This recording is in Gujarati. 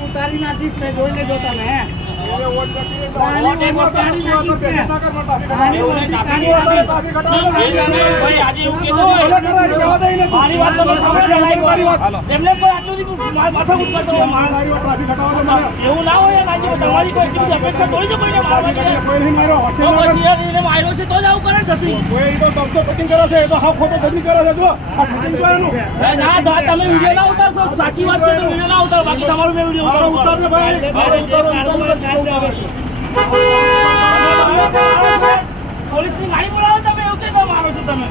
ઉતારી નાખીશ ને જોઈ લેજો તમે એવું ના હોય તમારી કોઈ અપેક્ષા થોડી છે કોઈને માર્યો છે તો જ આવું કરે છત્રી ના તમે વિડીયો ના ઉતારશો સાચી વાત છે તો વિડીયો ના ઉતારો બાકી તમારું મેં વિડીયો પોલીસની ગાડી બોલાવો તમે એવું કઈ મારો છો તમે